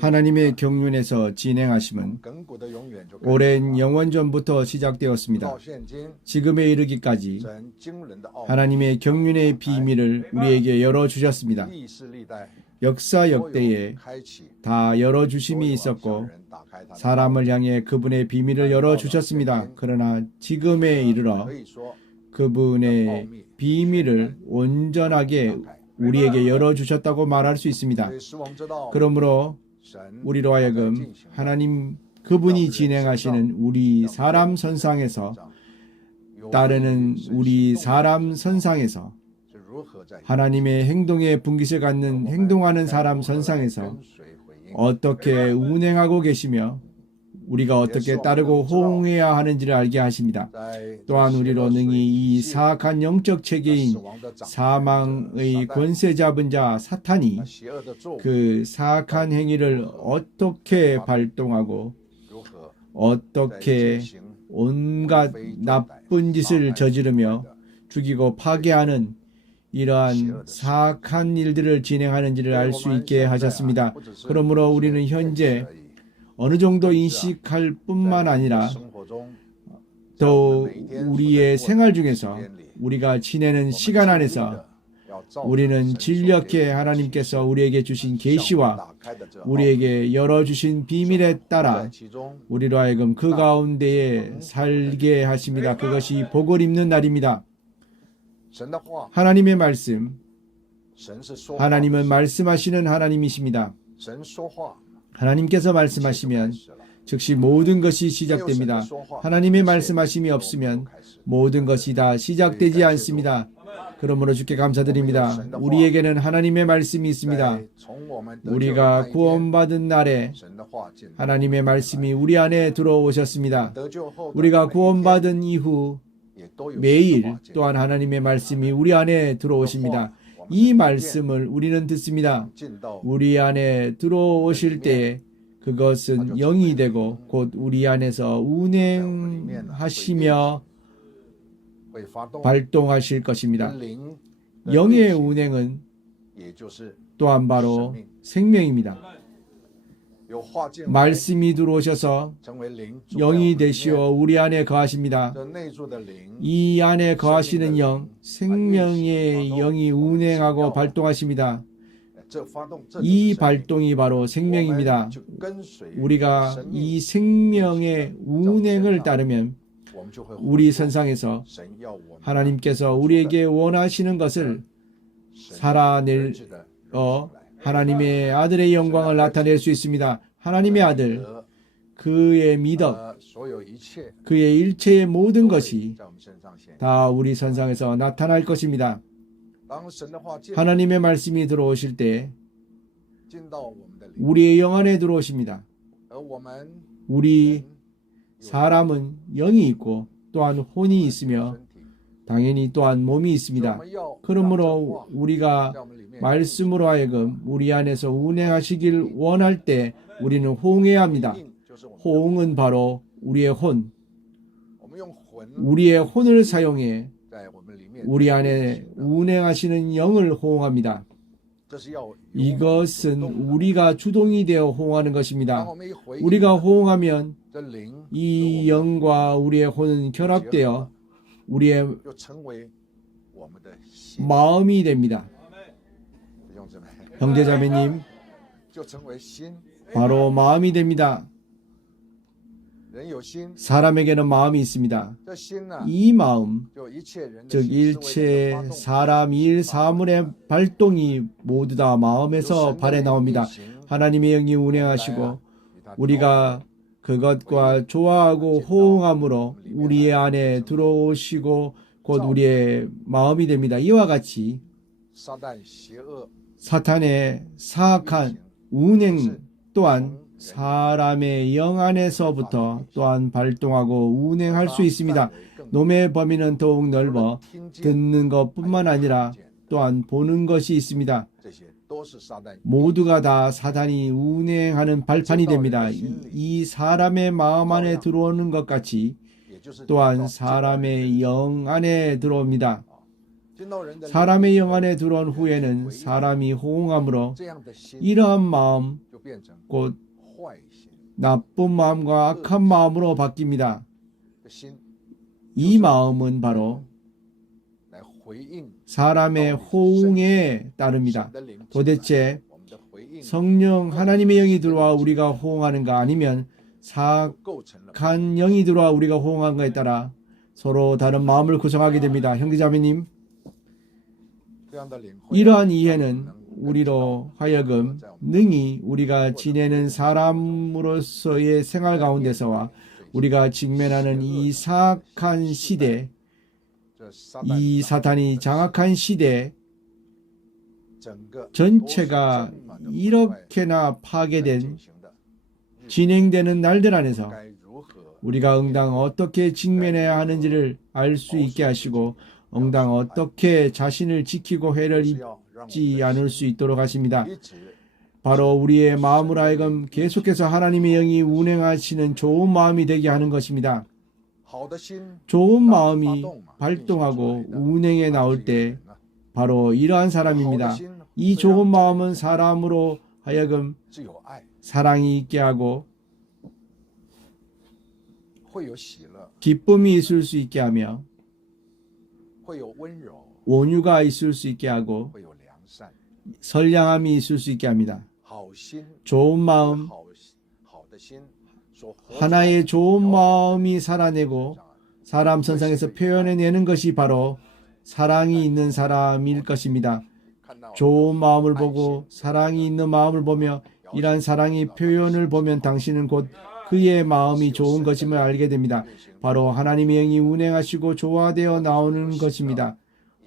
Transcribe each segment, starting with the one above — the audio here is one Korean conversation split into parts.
하나님의 경륜에서 진행하심은 오랜 영원 전부터 시작되었습니다. 지금에 이르기까지 하나님의 경륜의 비밀을 우리에게 열어주셨습니다. 역사 역대에 다 열어주심이 있었고 사람을 향해 그분의 비밀을 열어주셨습니다. 그러나 지금에 이르러 그분의 비밀을 온전하게 우리에게 열어주셨다고 말할 수 있습니다. 그러므로 우리로 하여금 하나님 그분이 진행하시는 우리 사람 선상에서 따르는 우리 사람 선상에서 하나님의 행동에 분깃을 갖는 행동하는 사람 선상에서 어떻게 운행하고 계시며 우리가 어떻게 따르고 호응해야 하는지를 알게 하십니다. 또한 우리로 능히 이 사악한 영적 체계인 사망의 권세 잡은 자 사탄이 그 사악한 행위를 어떻게 발동하고 어떻게 온갖 나쁜 짓을 저지르며 죽이고 파괴하는 이러한 사악한 일들을 진행하는지를 알 수 있게 하셨습니다. 그러므로 우리는 현재 어느 정도 인식할 뿐만 아니라 또 우리의 생활 중에서 우리가 지내는 시간 안에서 우리는 진력해 하나님께서 우리에게 주신 계시와 우리에게 열어주신 비밀에 따라 우리로 하여금 그 가운데에 살게 하십니다. 그것이 복을 입는 날입니다. 하나님의 말씀, 하나님은 말씀하시는 하나님이십니다. 하나님께서 말씀하시면 즉시 모든 것이 시작됩니다. 하나님의 말씀하심이 없으면 모든 것이 다 시작되지 않습니다. 그러므로 주께 감사드립니다. 우리에게는 하나님의 말씀이 있습니다. 우리가 구원받은 날에 하나님의 말씀이 우리 안에 들어오셨습니다. 우리가 구원받은 이후 매일 또한 하나님의 말씀이 우리 안에 들어오십니다. 이 말씀을 우리는 듣습니다. 우리 안에 들어오실 때에 그것은 영이 되고 곧 우리 안에서 운행하시며 발동하실 것입니다. 영의 운행은 또한 바로 생명입니다. 말씀이 들어오셔서 영이 되시어 우리 안에 거하십니다. 이 안에 거하시는 영, 생명의 영이 운행하고 발동하십니다. 이 발동이 바로 생명입니다. 우리가 이 생명의 운행을 따르면 우리 선상에서 하나님께서 우리에게 원하시는 것을 살아낼 하나님의 아들의 영광을 나타낼 수 있습니다. 하나님의 아들, 그의 미덕, 그의 일체의 모든 것이 다 우리 선상에서 나타날 것입니다. 하나님의 말씀이 들어오실 때 우리의 영 안에 들어오십니다. 우리 사람은 영이 있고 또한 혼이 있으며 당연히 또한 몸이 있습니다. 그러므로 우리가 말씀으로 하여금 우리 안에서 운행하시길 원할 때 우리는 호응해야 합니다. 호응은 바로 우리의 혼, 우리의 혼을 사용해 우리 안에 운행하시는 영을 호응합니다. 이것은 우리가 주동이 되어 호응하는 것입니다. 우리가 호응하면 이 영과 우리의 혼은 결합되어 우리의 마음이 됩니다. 형제자매님, 바로 마음이 됩니다. 사람에게는 마음이 있습니다. 이 마음, 즉 일체 사람, 일, 사물의 발동이 모두 다 마음에서 발해 나옵니다. 하나님의 영이 운행하시고 우리가 그것과 좋아하고 호응함으로 우리의 안에 들어오시고 곧 우리의 마음이 됩니다. 이와 같이 사탄의 사악한 운행 또한 사람의 영 안에서부터 또한 발동하고 운행할 수 있습니다. 놈의 범위는 더욱 넓어 듣는 것뿐만 아니라 또한 보는 것이 있습니다. 모두가 다 사단이 운행하는 발판이 됩니다. 이 사람의 마음 안에 들어오는 것 같이 또한 사람의 영 안에 들어옵니다. 사람의 영 안에 들어온 후에는 사람이 호응함으로 이러한 마음, 곧 나쁜 마음과 악한 마음으로 바뀝니다. 이 마음은 바로 사람의 호응에 따릅니다. 도대체 성령 하나님의 영이 들어와 우리가 호응하는가, 아니면 사악한 영이 들어와 우리가 호응하는가에 따라 서로 다른 마음을 구성하게 됩니다. 형제자매님, 이러한 이해는 우리로 하여금 능히 우리가 지내는 사람으로서의 생활 가운데서와 우리가 직면하는 이 사악한 시대, 이 사탄이 장악한 시대 전체가 이렇게나 파괴된 진행되는 날들 안에서 우리가 응당 어떻게 직면해야 하는지를 알 수 있게 하시고 응당 어떻게 자신을 지키고 해를 입지 않을 수 있도록 하십니다. 바로 우리의 마음으로 하여금 계속해서 하나님의 영이 운행하시는 좋은 마음이 되게 하는 것입니다. 좋은 마음이 발동하고 운행에 나올 때 바로 이러한 사람입니다. 이 좋은 마음은 사람으로 하여금 사랑이 있게 하고 기쁨이 있을 수 있게 하며 온유가 있을 수 있게 하고 선량함이 있을 수 있게 합니다. 좋은 마음, 하나의 좋은 마음이 살아내고 사람 선상에서 표현해내는 것이 바로 사랑이 있는 사람일 것입니다. 좋은 마음을 보고 사랑이 있는 마음을 보며 이러한 사랑의 표현을 보면 당신은 곧 그의 마음이 좋은 것임을 알게 됩니다. 바로 하나님의 영이 운행하시고 조화되어 나오는 것입니다.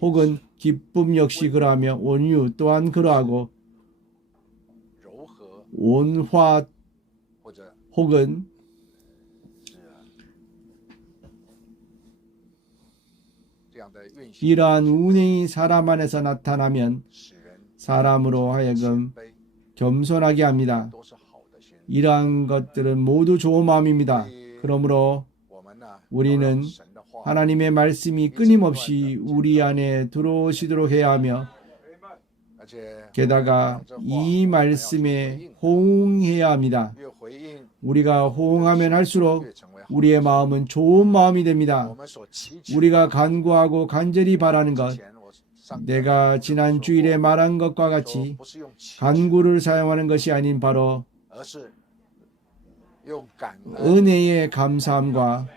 혹은 기쁨 역시 그러하며 온유 또한 그러하고 온화 혹은 이러한 운행이 사람 안에서 나타나면 사람으로 하여금 겸손하게 합니다. 이러한 것들은 모두 좋은 마음입니다. 그러므로 우리는 하나님의 말씀이 끊임없이 우리 안에 들어오시도록 해야 하며 게다가 이 말씀에 호응해야 합니다. 우리가 호응하면 할수록 우리의 마음은 좋은 마음이 됩니다. 우리가 간구하고 간절히 바라는 것, 내가 지난 주일에 말한 것과 같이 간구를 사용하는 것이 아닌 바로 은혜의 감사함과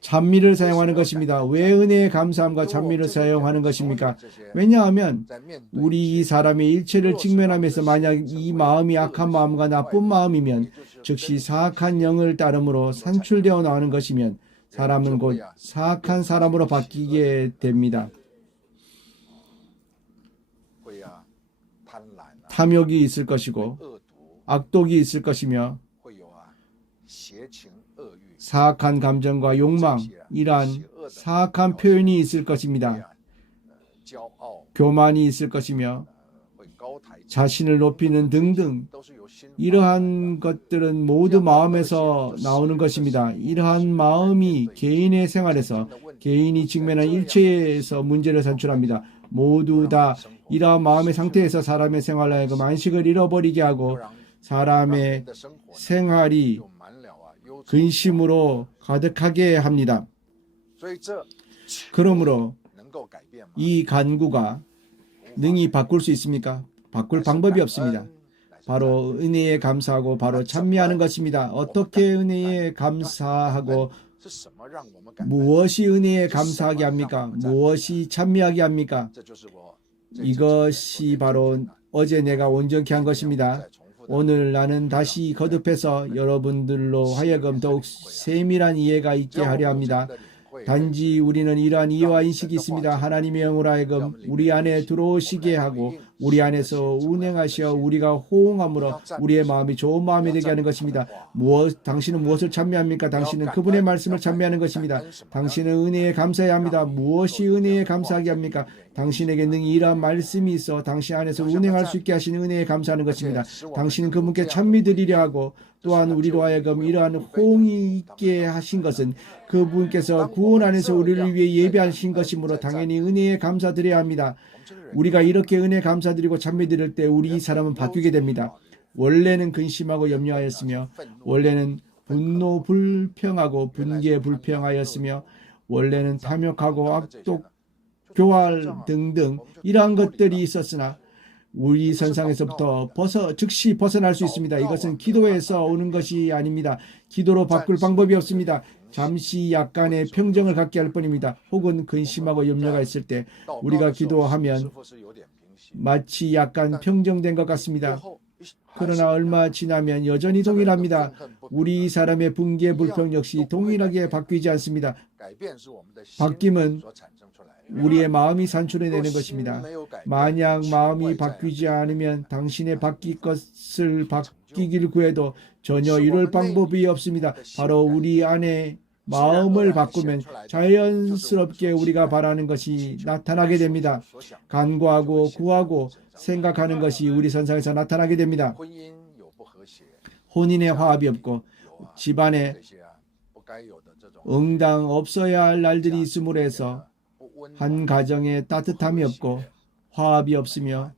찬미를 사용하는 것입니다. 왜 은혜의 감사함과 찬미를 사용하는 것입니까? 왜냐하면 우리 이 사람의 일체를 직면하면서 만약 이 마음이 악한 마음과 나쁜 마음이면 즉시 사악한 영을 따름으로 산출되어 나오는 것이면 사람은 곧 사악한 사람으로 바뀌게 됩니다. 탐욕이 있을 것이고 악독이 있을 것이며 사악한 감정과 욕망, 이러한 사악한 표현이 있을 것입니다. 교만이 있을 것이며 자신을 높이는 등등 이러한 것들은 모두 마음에서 나오는 것입니다. 이러한 마음이 개인의 생활에서 개인이 직면한 일체에서 문제를 산출합니다. 모두 다 이러한 마음의 상태에서 사람의 생활로 하여금 안식을 잃어버리게 하고 사람의 생활이 근심으로 가득하게 합니다. 그러므로 이 간구가 능히 바꿀 수 있습니까? 바꿀 방법이 없습니다. 바로 은혜에 감사하고 바로 찬미하는 것입니다. 어떻게 은혜에 감사하고 무엇이 은혜에 감사하게 합니까? 무엇이 찬미하게 합니까? 이것이 바로 어제 내가 온전케 한 것입니다. 오늘 나는 다시 거듭해서 여러분들로 하여금 더욱 세밀한 이해가 있게 하려 합니다. 단지 우리는 이러한 이해와 인식이 있습니다. 하나님의 영으로 하여금 우리 안에 들어오시게 하고 우리 안에서 운행하시어 우리가 호응함으로 우리의 마음이 좋은 마음이 되게 하는 것입니다. 당신은 무엇을 찬미합니까? 당신은 그분의 말씀을 찬미하는 것입니다. 당신은 은혜에 감사해야 합니다. 무엇이 은혜에 감사하게 합니까? 당신에게 능히 이러한 말씀이 있어 당신 안에서 운행할 수 있게 하시는 은혜에 감사하는 것입니다. 당신은 그분께 찬미드리려 하고 또한 우리로 하여금 이러한 호응이 있게 하신 것은 그분께서 구원 안에서 우리를 위해 예비하신 것이므로 당연히 은혜에 감사드려야 합니다. 우리가 이렇게 은혜 감사드리고 찬미드릴 때 우리 사람은 바뀌게 됩니다. 원래는 근심하고 염려하였으며 원래는 분노 불평하고 분개 불평하였으며 원래는 탐욕하고 악독 교활 등등 이러한 것들이 있었으나 우리 선상에서부터 즉시 벗어날 수 있습니다. 이것은 기도에서 오는 것이 아닙니다. 기도로 바꿀 방법이 없습니다. 잠시 약간의 평정을 갖게 할 뿐입니다. 혹은 근심하고 염려가 있을 때 우리가 기도하면 마치 약간 평정된 것 같습니다. 그러나 얼마 지나면 여전히 동일합니다. 우리 사람의 분개 불평 역시 동일하게 바뀌지 않습니다. 바뀜은 우리의 마음이 산출해내는 것입니다. 만약 마음이 바뀌지 않으면 당신의 바뀔 것을 바뀌길 구해도 전혀 이룰 방법이 없습니다. 바로 우리 안에 마음을 바꾸면 자연스럽게 우리가 바라는 것이 나타나게 됩니다. 간구하고 구하고 생각하는 것이 우리 선상에서 나타나게 됩니다. 혼인의 화합이 없고 집안에 응당 없어야 할 날들이 있음으로 해서 한 가정에 따뜻함이 없고 화합이 없으며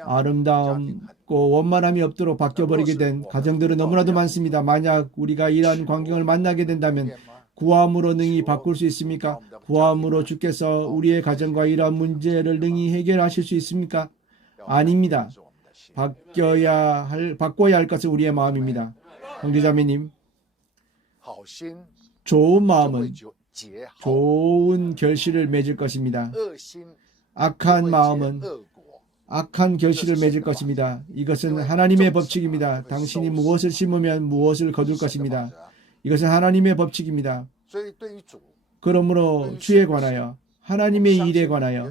아름다움고 원만함이 없도록 바뀌어버리게 된 가정들은 너무나도 많습니다. 만약 우리가 이러한 광경을 만나게 된다면 구함으로 능히 바꿀 수 있습니까? 구함으로 주께서 우리의 가정과 이러한 문제를 능히 해결하실 수 있습니까? 아닙니다. 바꿔야 할 것은 우리의 마음입니다. 형제자매님, 좋은 마음은 좋은 결실을 맺을 것입니다. 악한 마음은 악한 결실을 맺을 것입니다. 이것은 하나님의 법칙입니다. 당신이 무엇을 심으면 무엇을 거둘 것입니다. 이것은 하나님의 법칙입니다. 그러므로 주에 관하여 하나님의 일에 관하여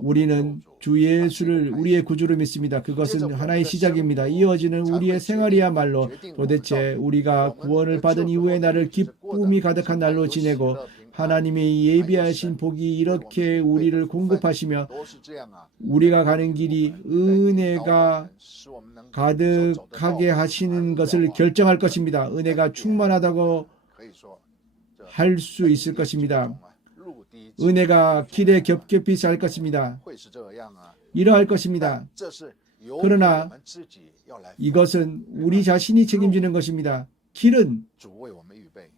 우리는 주 예수를 우리의 구주로 믿습니다. 그것은 하나의 시작입니다. 이어지는 우리의 생활이야말로 도대체 우리가 구원을 받은 이후의 날을 기쁨이 가득한 날로 지내고 하나님의 예비하신 복이 이렇게 우리를 공급하시며 우리가 가는 길이 은혜가 가득하게 하시는 것을 결정할 것입니다. 은혜가 충만하다고 할 수 있을 것입니다. 은혜가 길에 겹겹이 쌓일 것입니다. 이러할 것입니다. 그러나 이것은 우리 자신이 책임지는 것입니다. 길은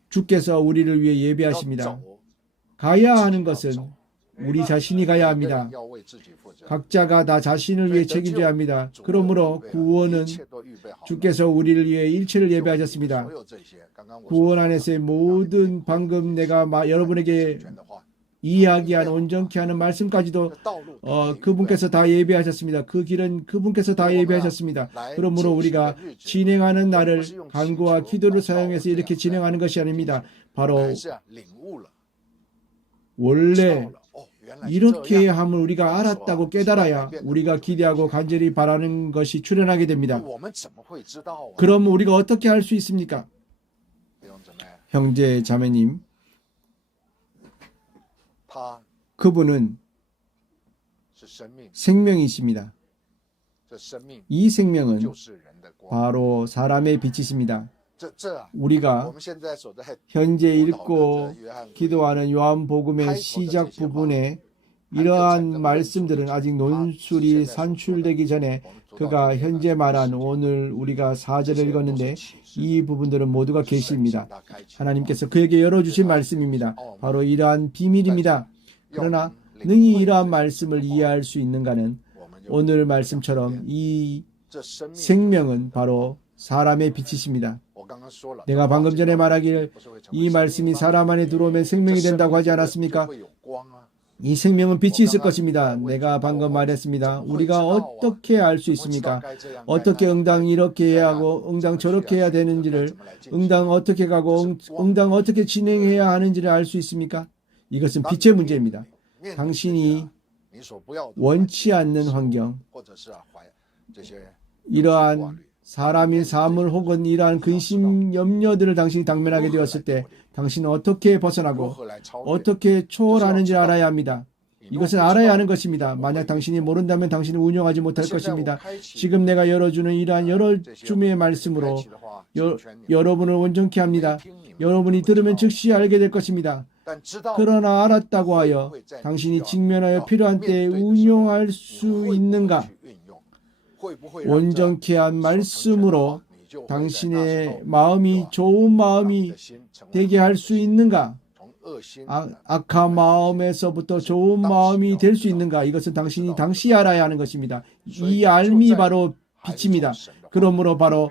주께서 우리를 위해 예비하십니다. 가야 하는 것은 우리 자신이 가야 합니다. 각자가 나 자신을 위해 책임져야 합니다. 그러므로 구원은 주께서 우리를 위해 일체를 예배하셨습니다. 구원 안에서의 모든 방금 내가 여러분에게 이야기한 온전케 하는 말씀까지도 그분께서 다 예배하셨습니다. 그 길은 그분께서 다 예배하셨습니다. 그러므로 우리가 진행하는 날을 간구와 기도를 사용해서 이렇게 진행하는 것이 아닙니다. 바로 원래 이렇게 함을 우리가 알았다고 깨달아야 우리가 기대하고 간절히 바라는 것이 출현하게 됩니다. 그럼 우리가 어떻게 할 수 있습니까? 형제 자매님, 그분은 생명이십니다. 이 생명은 바로 사람의 빛이십니다. 우리가 현재 읽고 기도하는 요한복음의 시작 부분에 이러한 말씀들은 아직 논술이 산출되기 전에 그가 현재 말한 오늘 우리가 4절을 읽었는데 이 부분들은 모두가 계시입니다. 하나님께서 그에게 열어주신 말씀입니다. 바로 이러한 비밀입니다. 그러나 능히 이러한 말씀을 이해할 수 있는가는 오늘 말씀처럼 이 생명은 바로 사람의 빛이십니다. 내가 방금 전에 말하길 이 말씀이 사람 안에 들어오면 생명이 된다고 하지 않았습니까? 이 생명은 빛이 있을 것입니다. 내가 방금 말했습니다. 우리가 어떻게 알 수 있습니까? 어떻게 응당 이렇게 해야 하고 응당 저렇게 해야 되는지를, 응당 어떻게 가고 응당 어떻게 진행해야 하는지를 알 수 있습니까? 이것은 빛의 문제입니다. 당신이 원치 않는 환경, 이러한 사람의 삶을 혹은 이러한 근심, 염려들을 당신이 당면하게 되었을 때 당신은 어떻게 벗어나고 어떻게 초월하는지 알아야 합니다. 이것은 알아야 하는 것입니다. 만약 당신이 모른다면 당신은 운용하지 못할 것입니다. 지금 내가 열어주는 이러한 여러 줌의 말씀으로 여러분을 온전케 합니다. 여러분이 들으면 즉시 알게 될 것입니다. 그러나 알았다고 하여 당신이 직면하여 필요한 때에 운용할 수 있는가? 온전케 한 말씀으로 당신의 마음이 좋은 마음이 되게 할 수 있는가? 악한 마음에서부터 좋은 마음이 될 수 있는가? 이것은 당신이 당시 알아야 하는 것입니다. 이 알미 바로 빛입니다. 그러므로 바로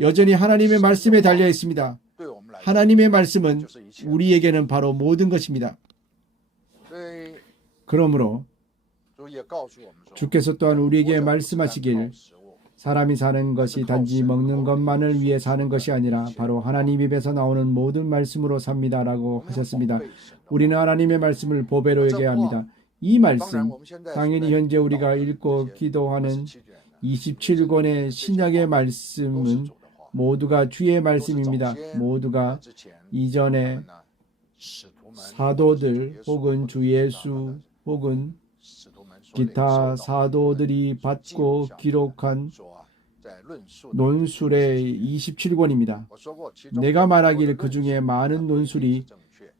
여전히 하나님의 말씀에 달려 있습니다. 하나님의 말씀은 우리에게는 바로 모든 것입니다. 그러므로 주께서 또한 우리에게 말씀하시길 사람이 사는 것이 단지 먹는 것만을 위해 사는 것이 아니라 바로 하나님 입에서 나오는 모든 말씀으로 삽니다라고 하셨습니다. 우리는 하나님의 말씀을 보배로 여겨야 합니다. 이 말씀, 당연히 현재 우리가 읽고 기도하는 27권의 신약의 말씀은 모두가 주의 말씀입니다. 모두가 이전에 사도들 혹은 주 예수 혹은 기타 사도들이 받고 기록한 논술의 27권입니다. 내가 말하기를 그 중에 많은 논술이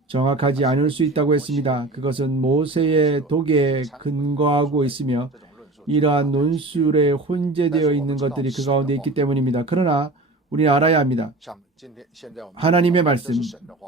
정확하지 않을 수 있다고 했습니다. 그것은 모세의 독에 근거하고 있으며 이러한 논술에 혼재되어 있는 것들이 그 가운데 있기 때문입니다. 그러나 우리는 알아야 합니다. 하나님의 말씀,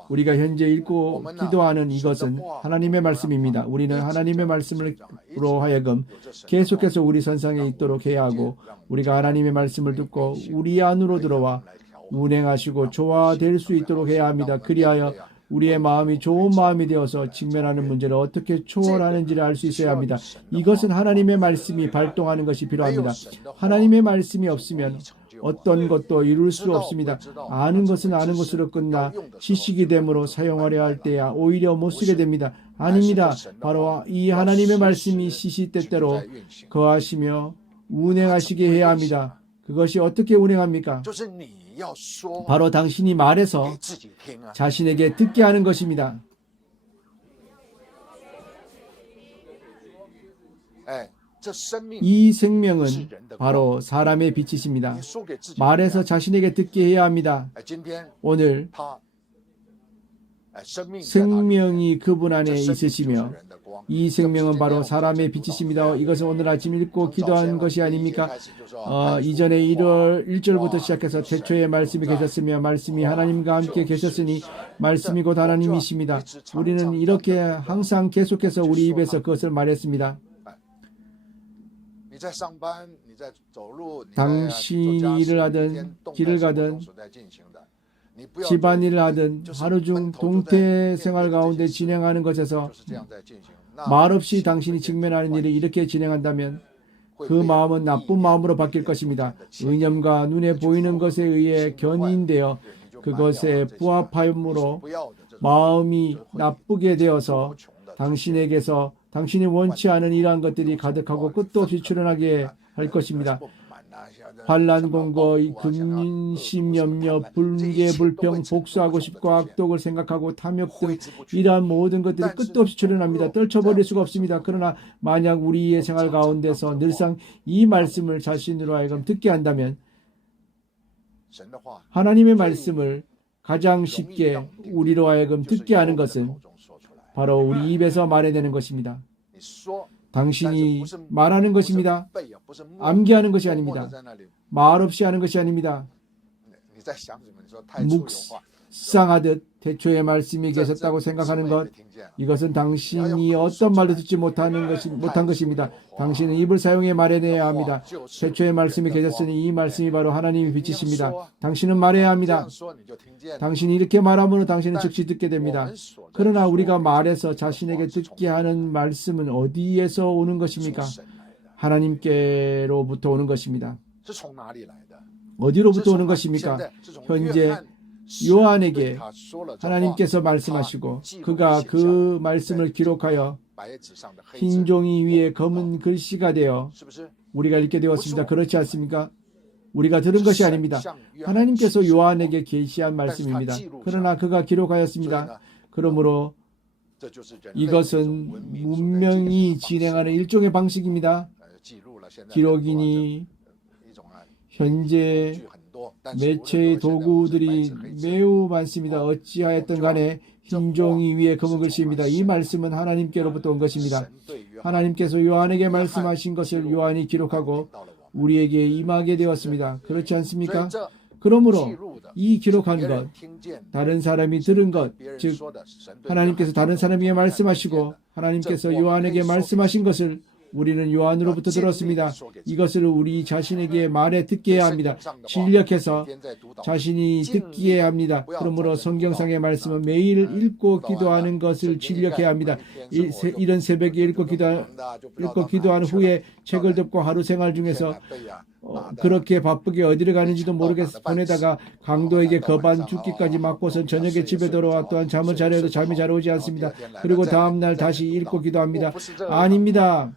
우리가 현재 읽고 기도하는 이것은 하나님의 말씀입니다. 우리는 하나님의 말씀으로 하여금 계속해서 우리 선상에 있도록 해야 하고 우리가 하나님의 말씀을 듣고 우리 안으로 들어와 운행하시고 조화될 수 있도록 해야 합니다. 그리하여 우리의 마음이 좋은 마음이 되어서 직면하는 문제를 어떻게 초월하는지를 알 수 있어야 합니다. 이것은 하나님의 말씀이 발동하는 것이 필요합니다. 하나님의 말씀이 없으면 어떤 것도 이룰 수 없습니다. 아는 것은 아는 것으로 끝나 지식이 되므로 사용하려 할 때야 오히려 못 쓰게 됩니다. 아닙니다. 바로 이 하나님의 말씀이 시시때때로 거하시며 운행하시게 해야 합니다. 그것이 어떻게 운행합니까? 바로 당신이 말해서 자신에게 듣게 하는 것입니다. 이 생명은 바로 사람의 빛이십니다. 말해서 자신에게 듣게 해야 합니다. 오늘 생명이 그분 안에 있으시며 이 생명은 바로 사람의 빛이십니다. 이것은 오늘 아침 읽고 기도한 것이 아닙니까? 이전에 1절부터 시작해서 태초에 말씀이 계셨으며 말씀이 하나님과 함께 계셨으니 말씀이 곧 하나님이십니다. 우리는 이렇게 항상 계속해서 우리 입에서 그것을 말했습니다. 당신이 일을 하든 길을 가든 집안일을 하든 하루 중 동태 생활 가운데 진행하는 것에서 말없이 당신이 직면하는 일을 이렇게 진행한다면 그 마음은 나쁜 마음으로 바뀔 것입니다. 의념과 눈에 보이는 것에 의해 견인되어 그것에 부합함으로 마음이 나쁘게 되어서 당신에게서 당신이 원치 않은 이러한 것들이 가득하고 끝도 없이 출현하게 할 것입니다. 환난, 공고, 근심, 염려, 분개, 불평, 복수하고 싶고 악독을 생각하고 탐욕 등 이러한 모든 것들이 끝도 없이 출현합니다. 떨쳐버릴 수가 없습니다. 그러나 만약 우리의 생활 가운데서 늘상 이 말씀을 자신으로 하여금 듣게 한다면 하나님의 말씀을 가장 쉽게 우리로 하여금 듣게 하는 것은 바로 우리 입에서 말해내는 것입니다. 당신이 말하는 것입니다. 암기하는 것이 아닙니다. 말없이 하는 것이 아닙니다. 묵상하듯 태초에 말씀이 계셨다고 생각하는 것, 이것은 당신이 어떤 말도 듣지 못한 것입니다. 당신은 입을 사용해 말해내야 합니다. 태초에 말씀이 계셨으니 이 말씀이 바로 하나님의 빛이십니다. 당신은 말해야 합니다. 당신이 이렇게 말하므로 당신은 즉시 듣게 됩니다. 그러나 우리가 말해서 자신에게 듣게 하는 말씀은 어디에서 오는 것입니까? 하나님께로부터 오는 것입니다. 어디로부터 오는 것입니까? 현재 요한에게 하나님께서 말씀하시고 그가 그 말씀을 기록하여 흰 종이 위에 검은 글씨가 되어 우리가 읽게 되었습니다. 그렇지 않습니까? 우리가 들은 것이 아닙니다. 하나님께서 요한에게 계시한 말씀입니다. 그러나 그가 기록하였습니다. 그러므로 이것은 문명이 진행하는 일종의 방식입니다. 기록이니 현재 매체의 도구들이 매우 많습니다. 어찌하였든 간에 흰 종이 위에 검은 글씨입니다. 이 말씀은 하나님께로부터 온 것입니다. 하나님께서 요한에게 말씀하신 것을 요한이 기록하고 우리에게 임하게 되었습니다. 그렇지 않습니까? 그러므로 이 기록한 것, 다른 사람이 들은 것, 즉 하나님께서 다른 사람에게 말씀하시고 하나님께서 요한에게 말씀하신 것을 우리는 요한으로부터 들었습니다. 이것을 우리 자신에게 말해 듣게 해야 합니다. 진력해서 자신이 듣기에 합니다. 그러므로 성경상의 말씀은 매일 읽고 기도하는 것을 진력해야 합니다. 이런 새벽에 읽고 기도한 후에 책을 덮고 하루 생활 중에서 그렇게 바쁘게 어디를 가는지도 모르겠어 보내다가 강도에게 거반 죽기까지 맞고선 저녁에 집에 돌아와 또한 잠을 자려 해도 잠이 잘 오지 않습니다. 그리고 다음날 다시 읽고 기도합니다. 아닙니다.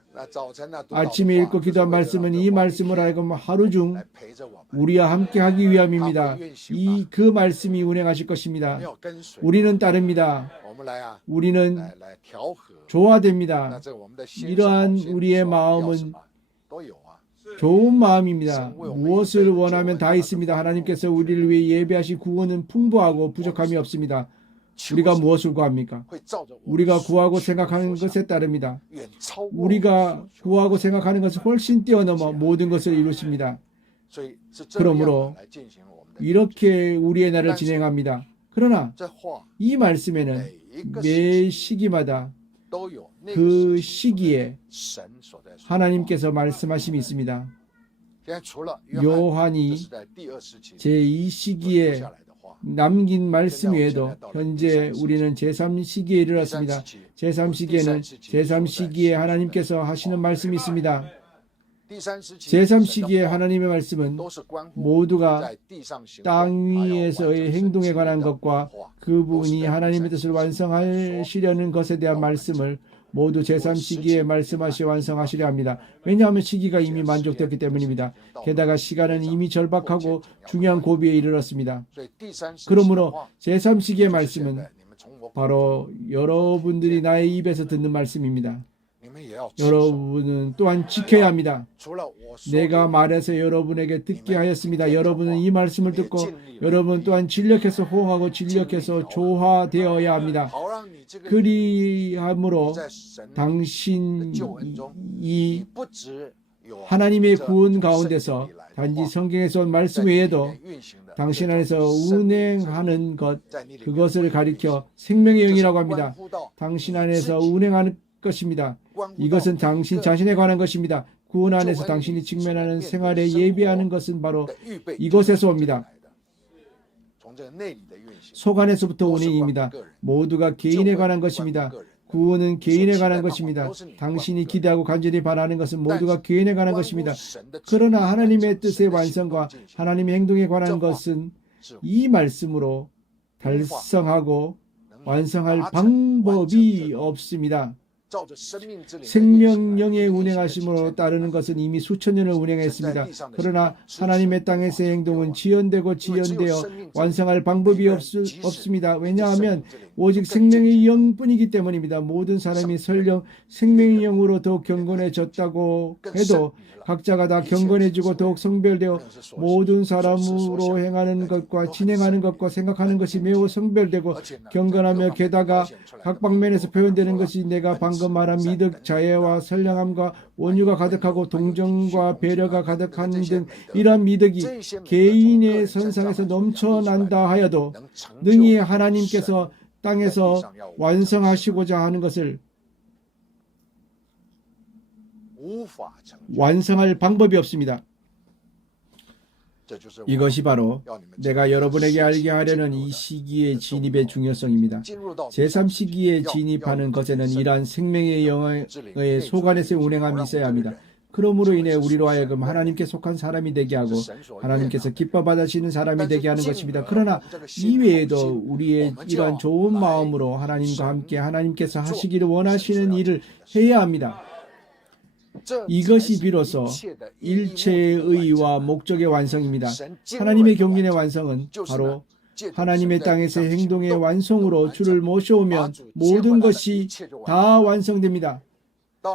아침에 읽고 기도한 말씀은 이 말씀을 알고 하루 중 우리와 함께 하기 위함입니다. 그 말씀이 운행하실 것입니다. 우리는 따릅니다. 우리는 조화됩니다. 이러한 우리의 마음은 좋은 마음입니다. 무엇을 원하면 다 있습니다. 하나님께서 우리를 위해 예배하신 구원은 풍부하고 부족함이 없습니다. 우리가 무엇을 구합니까? 우리가 구하고 생각하는 것에 따릅니다. 우리가 구하고 생각하는 것을 훨씬 뛰어넘어 모든 것을 이루십니다. 그러므로 이렇게 우리의 날을 진행합니다. 그러나 이 말씀에는 매 시기마다 그 시기에 하나님께서 말씀하심이 있습니다. 요한이 제2시기에 남긴 말씀 외에도 현재 우리는 제3시기에 이르렀습니다. 제3시기에는 제3시기에 하나님께서 하시는 말씀이 있습니다. 제3시기의 하나님의 말씀은 모두가 땅 위에서의 행동에 관한 것과 그분이 하나님의 뜻을 완성하시려는 것에 대한 말씀을 모두 제3시기에 말씀하시 완성하시려 합니다. 왜냐하면 시기가 이미 만족되었기 때문입니다. 게다가 시간은 이미 절박하고 중요한 고비에 이르렀습니다. 그러므로 제3시기의 말씀은 바로 여러분들이 나의 입에서 듣는 말씀입니다. 여러분은 또한 지켜야 합니다. 내가 말해서 여러분에게 듣게 하였습니다. 여러분은 이 말씀을 듣고 여러분 또한 진력해서 호응하고 진력해서 조화되어야 합니다. 그리함으로 당신이 하나님의 구원 가운데서 단지 성경에서 온 말씀 외에도 당신 안에서 운행하는 것, 그것을 가리켜 생명의 영이라고 합니다. 당신 안에서 운행하는 것입니다. 이것은 당신 자신에 관한 것입니다. 구원 안에서 당신이 직면하는 생활에 예비하는 것은 바로 이것에서 옵니다. 속 안에서부터 오는 일입니다. 모두가 개인에 관한 것입니다. 구원은 개인에 관한 것입니다. 당신이 기대하고 간절히 바라는 것은 모두가 개인에 관한 것입니다. 그러나 하나님의 뜻의 완성과 하나님의 행동에 관한 것은 이 말씀으로 달성하고 완성할 방법이 없습니다. 생명령의 운행하심으로 따르는 것은 이미 수천 년을 운행했습니다. 그러나 하나님의 땅에서의 행동은 지연되어 완성할 방법이 없습니다. 왜냐하면 오직 생명의 영뿐이기 때문입니다. 모든 사람이 설령 생명의 영으로 더욱 경건해졌다고 해도 각자가 다 경건해지고 더욱 성별되어 모든 사람으로 행하는 것과 진행하는 것과 생각하는 것이 매우 성별되고 경건하며 게다가 각 방면에서 표현되는 것이 내가 방금 말한 미덕, 자애와 선량함과 온유가 가득하고 동정과 배려가 가득한 등 이러한 미덕이 개인의 선상에서 넘쳐난다 하여도 능히 하나님께서 땅에서 완성하시고자 하는 것을 완성할 방법이 없습니다. 이것이 바로 내가 여러분에게 알게 하려는 이 시기의 진입의 중요성입니다. 제3시기에 진입하는 것에는 이러한 생명의 영의 속안에서 운행함이 있어야 합니다. 그러므로 인해 우리로 하여금 하나님께 속한 사람이 되게 하고 하나님께서 기뻐 받으시는 사람이 되게 하는 것입니다. 그러나 이외에도 우리의 이러한 좋은 마음으로 하나님과 함께 하나님께서 하시기를 원하시는 일을 해야 합니다. 이것이 비로소 일체의 의의와 목적의 완성입니다. 하나님의 경륜의 완성은 바로 하나님의 땅에서의 행동의 완성으로 주를 모셔오면 모든 것이 다 완성됩니다.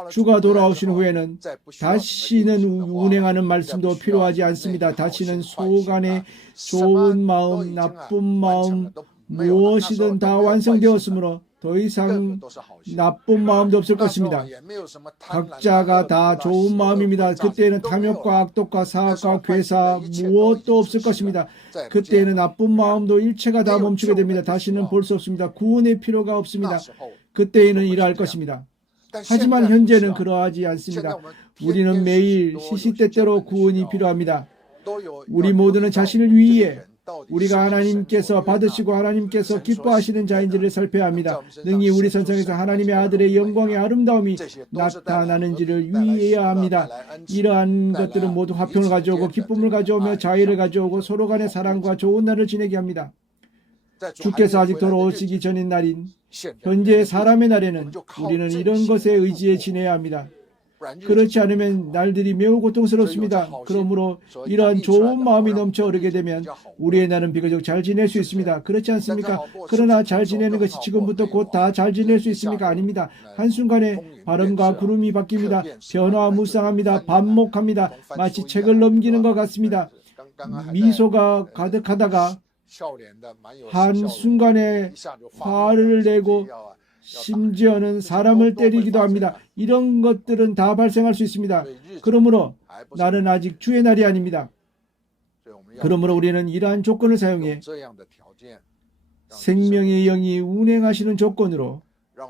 주가 돌아오신 후에는 다시는 운행하는 말씀도 필요하지 않습니다. 다시는 속안에 좋은 마음, 나쁜 마음, 무엇이든 다 완성되었으므로 더 이상 나쁜 마음도 없을 것입니다. 각자가 다 좋은 마음입니다. 그때는 탐욕과 악독과 사악과 괴사 무엇도 없을 것입니다. 그때는 나쁜 마음도 일체가 다 멈추게 됩니다. 다시는 볼 수 없습니다. 구원의 필요가 없습니다. 그때에는 일어날 것입니다. 하지만 현재는 그러하지 않습니다. 우리는 매일 시시때때로 구원이 필요합니다. 우리 모두는 자신을 위해 우리가 하나님께서 받으시고 하나님께서 기뻐하시는 자인지를 살펴야 합니다. 능히 우리 선상에서 하나님의 아들의 영광의 아름다움이 나타나는지를 위해야 합니다. 이러한 것들은 모두 화평을 가져오고 기쁨을 가져오며 자유를 가져오고 서로 간의 사랑과 좋은 날을 지내게 합니다. 주께서 아직 돌아오시기 전인 날인 현재 사람의 날에는 우리는 이런 것에 의지해 지내야 합니다. 그렇지 않으면 날들이 매우 고통스럽습니다. 그러므로 이러한 좋은 마음이 넘쳐 흐르게 되면 우리의 날은 비교적 잘 지낼 수 있습니다. 그렇지 않습니까? 그러나 잘 지내는 것이 지금부터 곧 다 잘 지낼 수 있습니까? 아닙니다. 한순간에 바람과 구름이 바뀝니다. 변화무쌍합니다. 반목합니다. 마치 책을 넘기는 것 같습니다. 미소가 가득하다가 한순간에 화를 내고 심지어는 사람을 때리기도 합니다. 이런 것들은 다 발생할 수 있습니다. 그러므로 날은 아직 주의 날이 아닙니다. 그러므로 우리는 이러한 조건을 사용해 생명의 영이 운행하시는 조건으로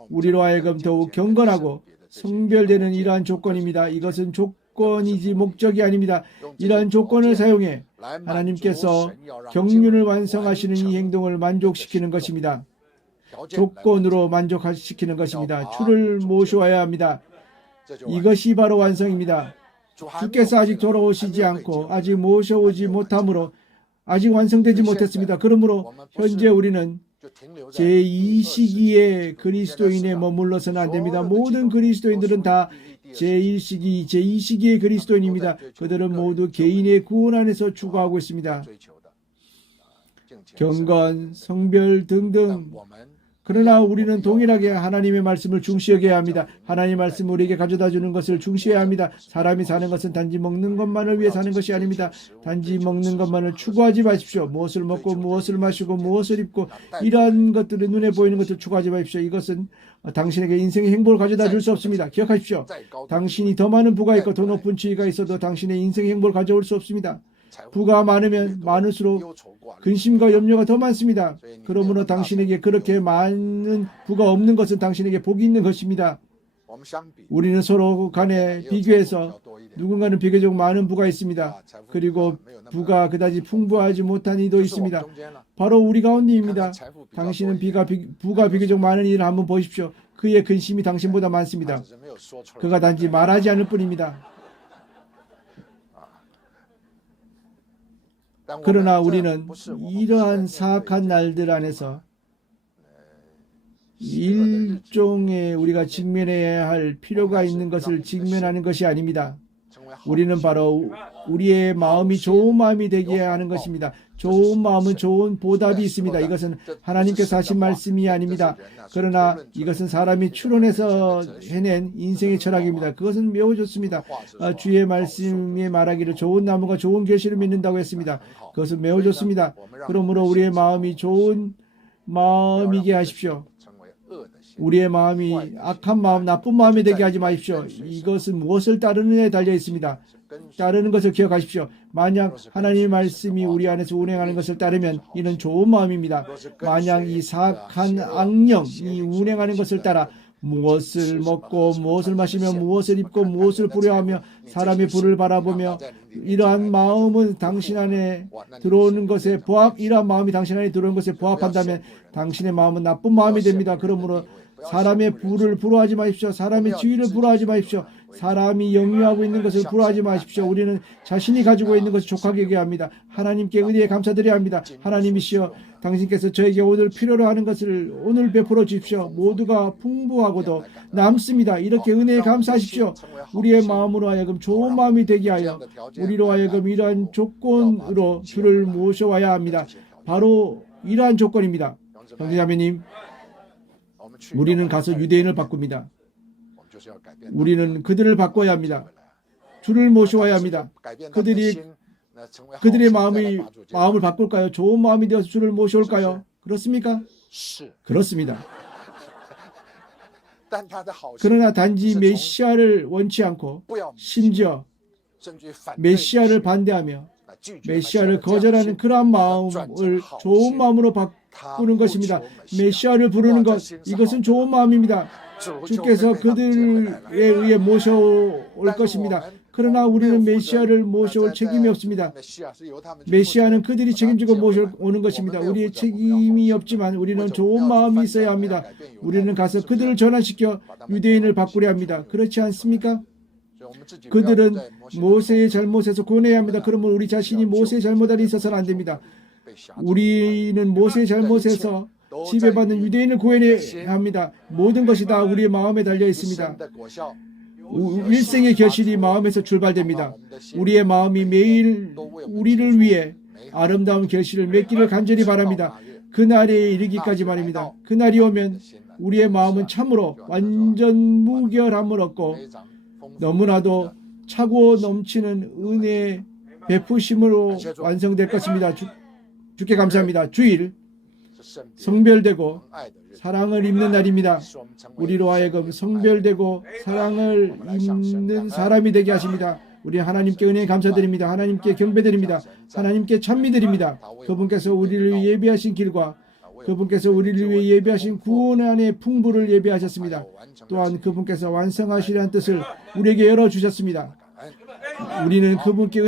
우리로 하여금 더욱 경건하고 성별되는 이러한 조건입니다. 이것은 조건이지 목적이 아닙니다. 이러한 조건을 사용해 하나님께서 경륜을 완성하시는 이 행동을 만족시키는 것입니다. 조건으로 만족시키는 것입니다. 주를 모셔와야 합니다. 이것이 바로 완성입니다. 주께서 아직 돌아오시지 않고 아직 모셔오지 못하므로 아직 완성되지 못했습니다. 그러므로 현재 우리는 제2시기의 그리스도인에 머물러서는 안 됩니다. 모든 그리스도인들은 다 제1시기, 제2시기의 그리스도인입니다. 그들은 모두 개인의 구원 안에서 추구하고 있습니다. 경건, 성별 등등. 그러나 우리는 동일하게 하나님의 말씀을 중시여겨야 합니다. 하나님의 말씀 우리에게 가져다 주는 것을 중시해야 합니다. 사람이 사는 것은 단지 먹는 것만을 위해 사는 것이 아닙니다. 단지 먹는 것만을 추구하지 마십시오. 무엇을 먹고 무엇을 마시고 무엇을 입고 이러한 것들은 눈에 보이는 것을 추구하지 마십시오. 이것은 당신에게 인생의 행복을 가져다 줄 수 없습니다. 기억하십시오. 당신이 더 많은 부가 있고 더 높은 지위가 있어도 당신의 인생의 행복을 가져올 수 없습니다. 부가 많으면 많을수록 근심과 염려가 더 많습니다. 그러므로 당신에게 그렇게 많은 부가 없는 것은 당신에게 복이 있는 것입니다. 우리는 서로 간에 비교해서 누군가는 비교적 많은 부가 있습니다. 그리고 부가 그다지 풍부하지 못한 이도 있습니다. 바로 우리 가운데입니다. 당신은 부가 비교적 많은 이를 한번 보십시오. 그의 근심이 당신보다 많습니다. 그가 단지 말하지 않을 뿐입니다. 그러나 우리는 이러한 사악한 날들 안에서 일종의 우리가 직면해야 할 필요가 있는 것을 직면하는 것이 아닙니다. 우리는 바로 우리의 마음이 좋은 마음이 되게 하는 것입니다. 좋은 마음은 좋은 보답이 있습니다. 이것은 하나님께서 하신 말씀이 아닙니다. 그러나 이것은 사람이 추론해서 해낸 인생의 철학입니다. 그것은 매우 좋습니다. 주의 말씀에 말하기를 좋은 나무가 좋은 결실을 맺는다고 했습니다. 그것은 매우 좋습니다. 그러므로 우리의 마음이 좋은 마음이게 하십시오. 우리의 마음이 악한 마음, 나쁜 마음이 되게 하지 마십시오. 이것은 무엇을 따르느냐에 달려 있습니다. 따르는 것을 기억하십시오. 만약 하나님의 말씀이 우리 안에서 운행하는 것을 따르면 이는 좋은 마음입니다. 만약 이 사악한 악령이 운행하는 것을 따라 무엇을 먹고 무엇을 마시며 무엇을 입고 무엇을 부려하며 사람의 부를 바라보며 이러한 마음은 당신 안에 들어오는 것에 이러한 마음이 당신 안에 들어오는 것에 부합한다면 당신의 마음은 나쁜 마음이 됩니다. 그러므로 사람의 부를 부러워하지 마십시오. 사람의 지위를 부러워하지 마십시오. 사람이 영유하고 있는 것을 부러워하지 마십시오. 우리는 자신이 가지고 있는 것을 족하게 여겨야 합니다. 하나님께 은혜에 감사드려야 합니다. 하나님이시여, 당신께서 저에게 오늘 필요로 하는 것을 오늘 베풀어 주십시오. 모두가 풍부하고도 남습니다. 이렇게 은혜에 감사하십시오. 우리의 마음으로 하여금 좋은 마음이 되게 하여 우리로 하여금 이러한 조건으로 주를 모셔와야 합니다. 바로 이러한 조건입니다. 형제자매님, 우리는 가서 유대인을 바꿉니다. 우리는 그들을 바꿔야 합니다. 주를 모셔와야 합니다. 그들의 마음을 바꿀까요? 좋은 마음이 되어서 주를 모셔올까요? 그렇습니까? 그렇습니다. 그러나 단지 메시아를 원치 않고 심지어 메시아를 반대하며 메시아를 거절하는 그러한 마음을 좋은 마음으로 바꾸는 것입니다. 메시아를 부르는 것, 이것은 좋은 마음입니다. 주께서 그들에 의해 모셔올 것입니다. 그러나 우리는 메시아를 모셔올 책임이 없습니다. 메시아는 그들이 책임지고 모셔오는 것입니다. 우리의 책임이 없지만 우리는 좋은 마음이 있어야 합니다. 우리는 가서 그들을 전환시켜 유대인을 바꾸려 합니다. 그렇지 않습니까? 그들은 모세의 잘못에서 구원해야 합니다. 그러면 우리 자신이 모세의 잘못 아래 있어서는 안 됩니다. 우리는 모세의 잘못에서 지배받는 유대인을 구해내야 합니다. 모든 것이 다 우리의 마음에 달려 있습니다. 일생의 결실이 마음에서 출발됩니다. 우리의 마음이 매일 우리를 위해 아름다운 결실을 맺기를 간절히 바랍니다. 그날에 이르기까지 말입니다. 그날이 오면 우리의 마음은 참으로 완전 무결함을 얻고 너무나도 차고 넘치는 은혜의 베푸심으로 완성될 것입니다. 주께 감사합니다. 주일 성별되고 사랑을 입는 날입니다. 우리로 하여금 성별되고 사랑을 입는 사람이 되게 하십니다. 우리 하나님께 은혜 감사드립니다. 하나님께 경배드립니다. 하나님께 찬미드립니다. 그분께서 우리를 예비하신 길과 그분께서 우리를 위해 예비하신 구원 안의 풍부를 예비하셨습니다. 또한 그분께서 완성하시려는 뜻을 우리에게 열어주셨습니다. 우리는 그분께